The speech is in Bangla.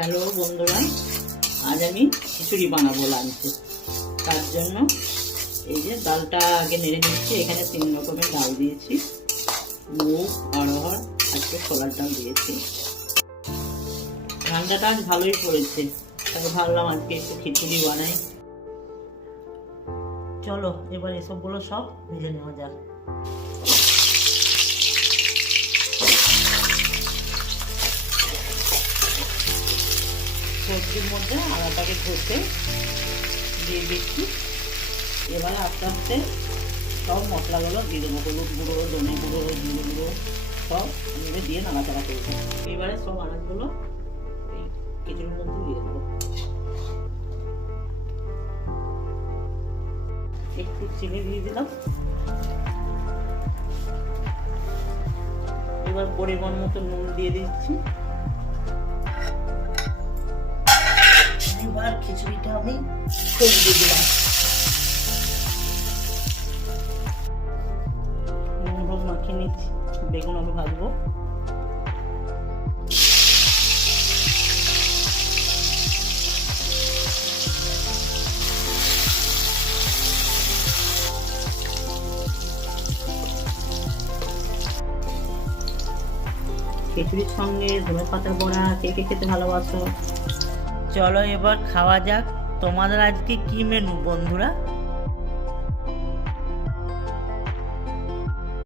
হ্যালো বন্ধুরা, আজ আমি খিচুড়ি বানাবো লাঞ্চে। তার জন্য এই যে ডালটা আগে নেড়ে নিচ্ছি। এখানে 3 রকমের ডাল দিয়েছি, মুগ, অড়হর, আজকে ছোলার ডাল দিয়েছি। ঠান্ডাটা আজ ভালোই পড়েছে, তাই ভাবলাম আজকে একটু খিচুড়ি বানাই। চলো এবার এসবগুলো সব ভেজে নেওয়া যাক। সবজির মধ্যে আদাটাকে ঘষে দিয়ে দিচ্ছি। এবারে আস্তে আস্তে সব মশলাগুলো দিয়ে দেবো। হলুদ গুঁড়ো, ধনে গুঁড়ো, জিরে গুঁড়ো সব আমি দিয়ে নাড়াচাড়া করবো। এবারে সব আনাজগুলো এই খিচুড়ির মধ্যে দিয়ে দেবো। একটু চিনি দিয়ে দিলাম। এবার পরিমাণ মতো নুন দিয়ে দিচ্ছি। এবার খিচুড়িটা আমি দিয়ে দিলাম। নুন হলুদ মাখিয়ে নিচ্ছি। বেগুন আমি ভাজবো। খিচুড়ির সঙ্গে ধনে পাতার বড়া কে কে খেতে ভালোবাসো? চলো এবার খাওয়া যাক। তোমাদের আজকে কি মেনু বন্ধুরা?